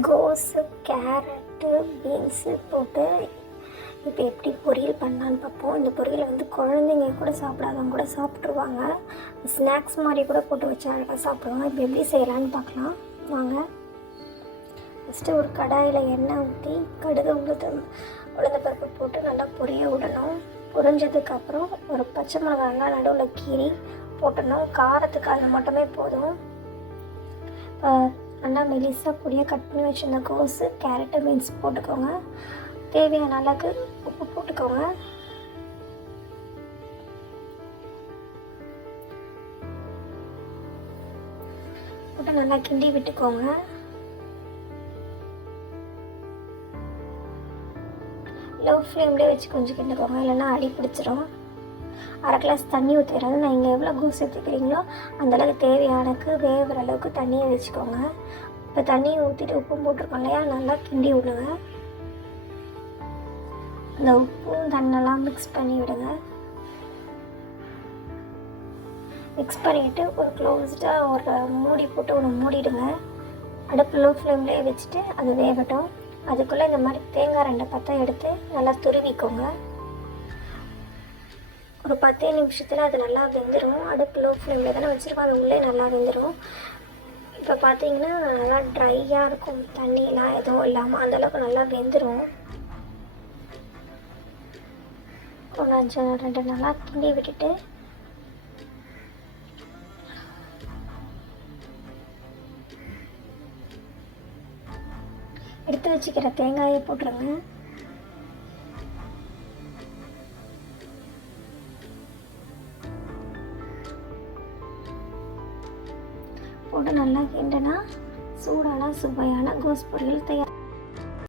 கோஸு, carrot, beans போட்டு இப்போ எப்படி பொரியல் பண்ணலான்னு பார்ப்போம். இந்த பொரியலை வந்து குழந்தைங்க கூட சாப்பிடாதவங்க கூட சாப்பிட்ருவாங்க. ஸ்நாக்ஸ் மாதிரி கூட போட்டு வச்சு அழகாக சாப்பிடுவாங்க. இப்போ எப்படி செய்யலான்னு பார்க்கலாம் வாங்க. ஃபஸ்ட்டு ஒரு கடாயில் எண்ணெய் ஊற்றி கடுகு உளுந்தப்பருப்பு போட்டு நல்லா பொரிய விடணும். பொரிஞ்சதுக்கப்புறம் ஒரு பச்சை மிளகாய் நல்லா நடுவில் கீரி போட்டணும். காரத்துக்கு அது மட்டுமே போதும். நல்லா மெலிசாக பொடியாக கட் பண்ணி வச்சுருந்த கோஸு, கேரட்டு, பீன்ஸ் போட்டுக்கோங்க. தேவையான அளவுக்கு உப்பு போட்டுக்கோங்க. போட்டு நல்லா கிண்டி விட்டுக்கோங்க. லோ ஃப்ளேம்லேயே வச்சு கொஞ்சம் கிண்டுக்கோங்க, இல்லைன்னா அடி பிடிச்சிரும். அரை கிளாஸ் தண்ணி ஊற்றிடுறது. நான் இங்கே எவ்வளோ கோஸ் எடுத்துக்கிறீங்களோ அந்தளவுக்கு தேவையானக்கு வேகிற அளவுக்கு தண்ணியை வச்சுக்கோங்க. இப்போ தண்ணியை ஊற்றிட்டு உப்பும் போட்டிருக்கோம் இல்லையா, நல்லா கிண்டி விடுங்க. அந்த உப்பும் தண்ணெல்லாம் மிக்ஸ் பண்ணி விடுங்க. மிக்ஸ் பண்ணிவிட்டு ஒரு க்ளோஸ்டாக ஒரு மூடி போட்டு ஒன்று மூடிடுங்க. அடுப்பு லோ ஃப்ளேம்லேயே வச்சுட்டு அது வேகட்டும். அதுக்குள்ளே இந்த மாதிரி தேங்காய் 2 பத்தை எடுத்து நல்லா துருவிக்கோங்க. ஒரு 10 நிமிஷத்தில் அது நல்லா வெந்துடும். அடுப்பு லோ ஃப்ளேமில் தானே வச்சுருக்கோம், அது உள்ளே நல்லா வெந்துடும். இப்போ பார்த்தீங்கன்னா நல்லா ட்ரையாக இருக்கும், தண்ணியெலாம் எதுவும் இல்லாமல் அந்தளவுக்கு நல்லா வெந்துடும். கொஞ்சம் 2 நல்லா கிண்டி விட்டுட்டு எடுத்து வச்சுக்கிற தேங்காயை போட்டுருங்க. போட்டு நல்லா கிண்டுனா சூடான சுவையான கோஸ் பொரியல் தயார்.